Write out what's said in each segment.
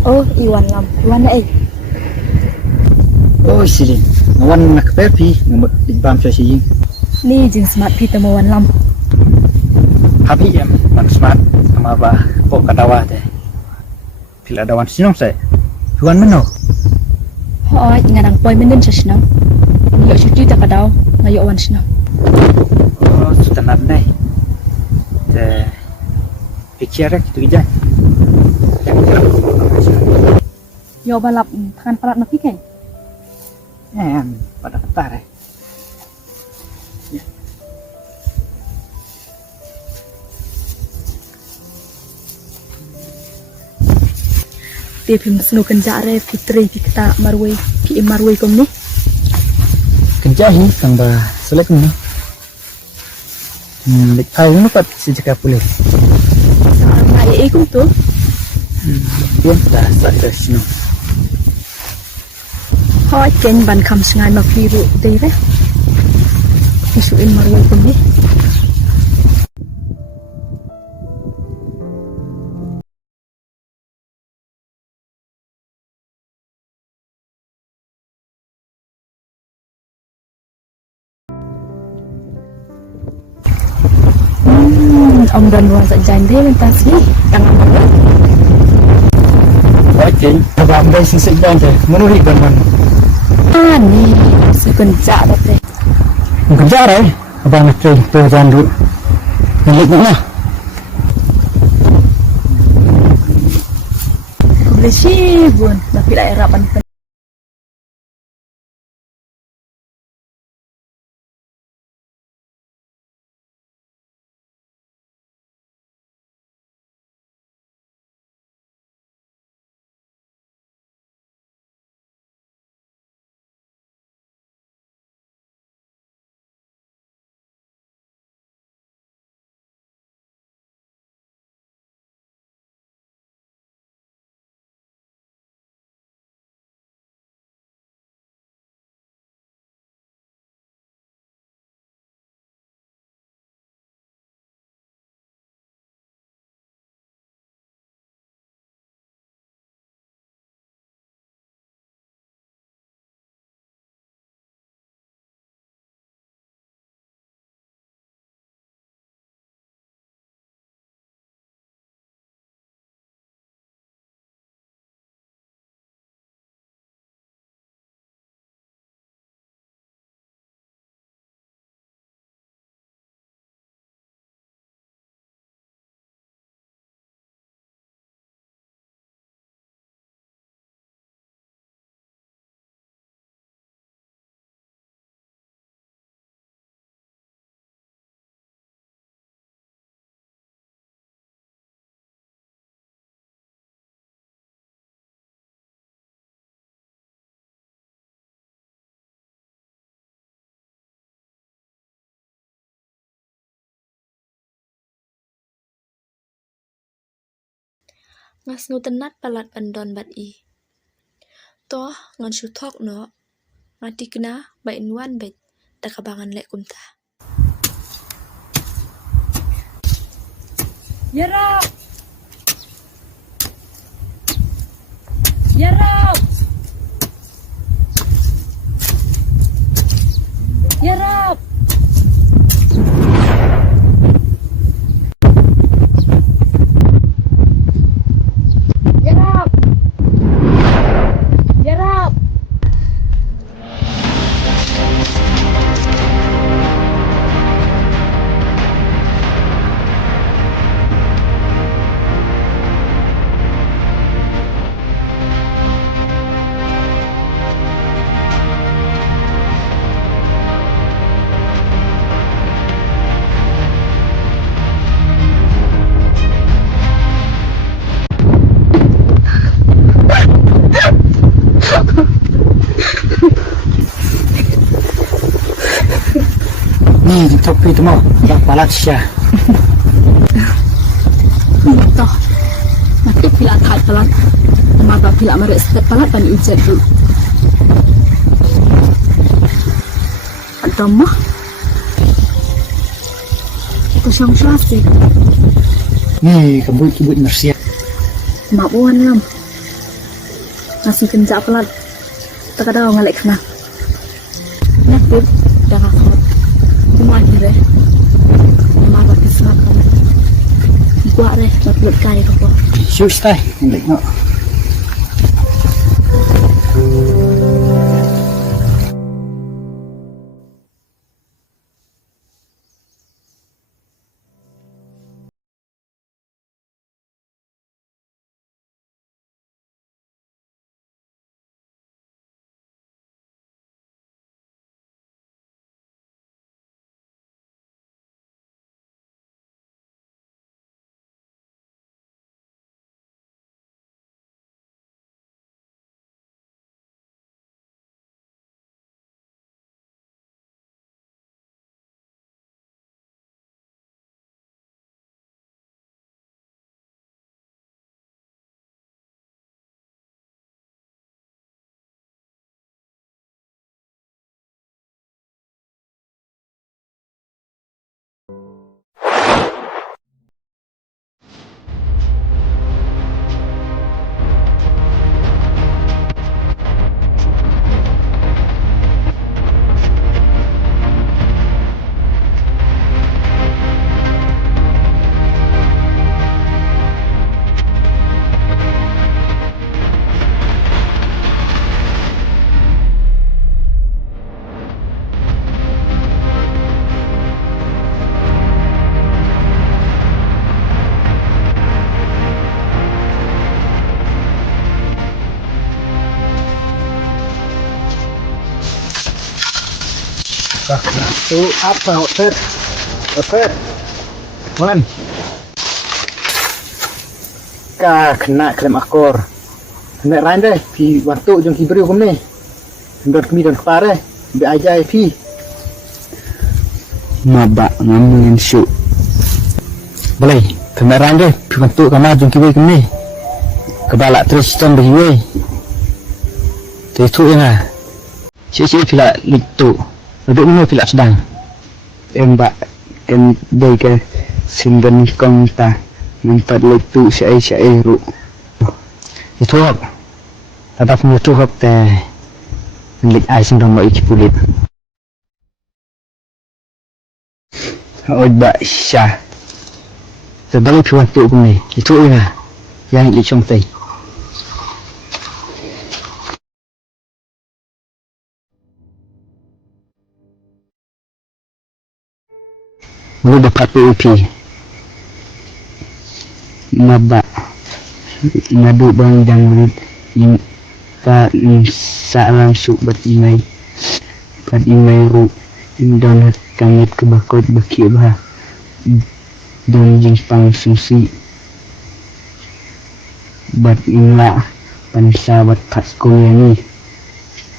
Oh, Iwan lam. Iwan na eh. Oh, sirin. Ngawan nakperpi ngamut digbam siying. Ni jing smart pi tamawan lam. Happy em man smart sama ba pok katawa teh. Pila dawan sinong saya. Tuan meno. Hoi, ngadang poi menen sa sinang. Yo cuti tak kadaw, ngayo awan sinang. Oh, sutanat nai. Teh pikir gitu aja. Yo balap takan palat na pikay. Pada ketar ya. Dia pim snu kenjare putri kita marway pi marway kom ni. Kenjahi tambah selek ni. Lek ai dapat sejak pulih. Sama ai kom tu. Dia dah sadar sinu. Hoi ken ban kam sengai ma piru dei re. Isuin marway kom ni. Ông dan ruang sak jande mentas ni yang apa? Okey, abang dah sisik jande. Menuhi kan. Ni sekenja date. Kejar abang nak tu jandu. Milik mana? Boleh sibun, tapi lah erapan. Ngas ngutenat palat pandon bat I. Toh ngan syuthok no. Mati kena ba inwan bet takabangan lek kumta. Yarap. Yarap. Yarap. Yarap. Yarap. Ni topi tu mau. Dah palat syah. Toh. Mati pila thai palat. Mata pila mare step palat pan ujet tu. Ada mah. Aku sang sih. Ni kebut-kebut mersiap. Mabuan lam. ngasih kenjak pelat terkadang ngalek kena nakut dah ngakot cuma akhirnya marah kesenap kamu buat deh buat kali kok Shoes tay, like no. Itu apa Ustaz? Ustaz. Man. Kena klaim akor. Nek rain deh, pi waktu jong kibri hukum ni. Ndot kemi don kepare, bi ajai pi. Mabak ngamun syuk. Boleh, kena rain deh, pi waktu kama jong kibri hukum ni. Kebalak terus ton berhiwe. Itu yang ah. Cik-cik pila itu. Duduk ni pila sedang. Mbak em đây cái xin bên công ta mình phải lấy tụ sẽ ru thì thuốc ta đọc nhiều thuốcแต่lịch ai xin đồng mọi kulit ôi bại xa rồi bao nhiêu tụ của này thì thuốc là yang lịch trong tay lu dapat PUP mabak madu bang dan ta sa langsung bat imay ru indon kangit kebakot baki bah don jing pang sungsi bat imla pansa bat khas koyani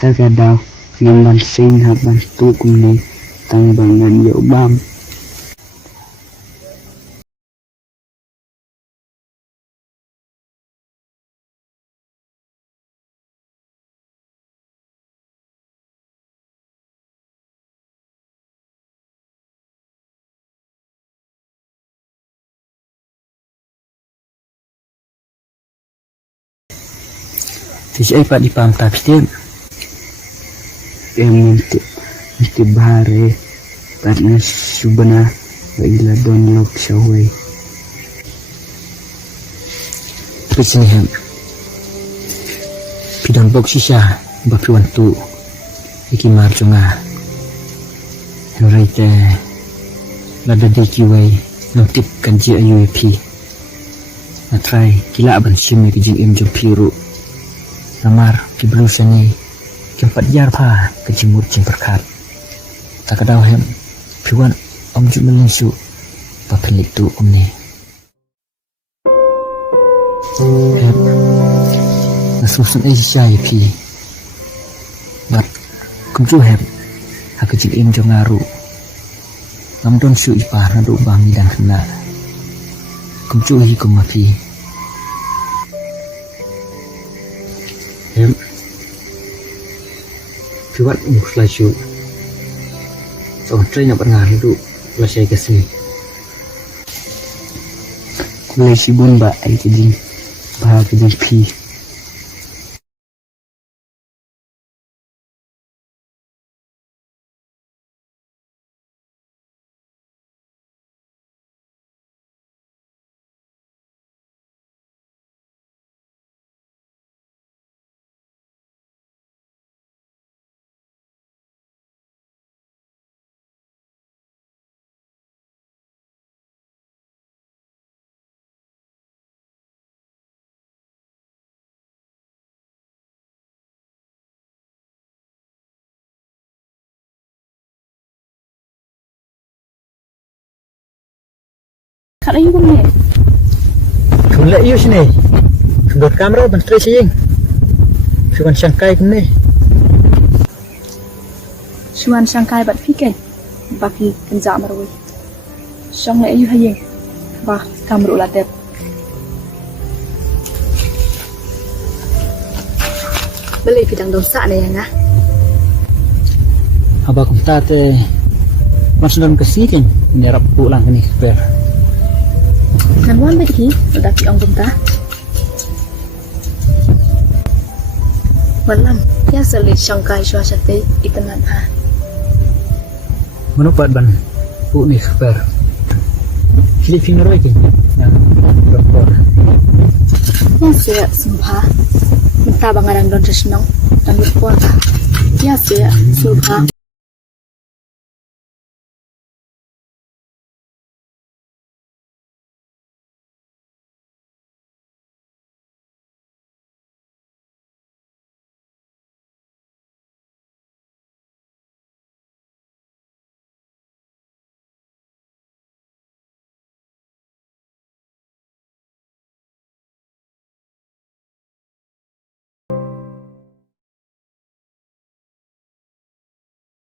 terkadang ngamban sing haban tu kumni tang bangan yo bam Saya pak di pantap setiap yang mesti bahare karena subana ila don lok shawai pisiham pidon box sisa bapiwan tu iki marjunga right lada dekiwai nantip kanji UAP atrai kila aban shimi kijing imjum piru Namar di belusa ni keempat jar pa kejimur jing perkat tak kadau hem piwan om juk melinsu papelik tu om ni hem nasusun syai pi bat kumju hem ha kejing im jong ngaru ngam don su ipa nadu bangi dan kena kumju hi kumapi em piwat laju so train nak pernah duduk selesai ke sini kulai sibun ba ai jadi bahagia pi Kak ayu bang ni. Thun le yu sini. Thun kamera ban tre sing. Suan sangkai kene. Suan sangkai bat fikir. Baki kenja marwi. Song le ayu hayeng. Bah kamru latep. Beli pidang dosa ni ya na. Aba kum tate. Mas don kesiting nyerap pulang kini per. Namuan baik hi, udah pi ong ta. Malam, ya seli sangkai suasate itenan ha. Menupat ban pu ni per. Kili finger lagi. Yang berpor. Ya sia sumpah. Minta bangarang don resnong dan berpor ha. Ya sia sumpah.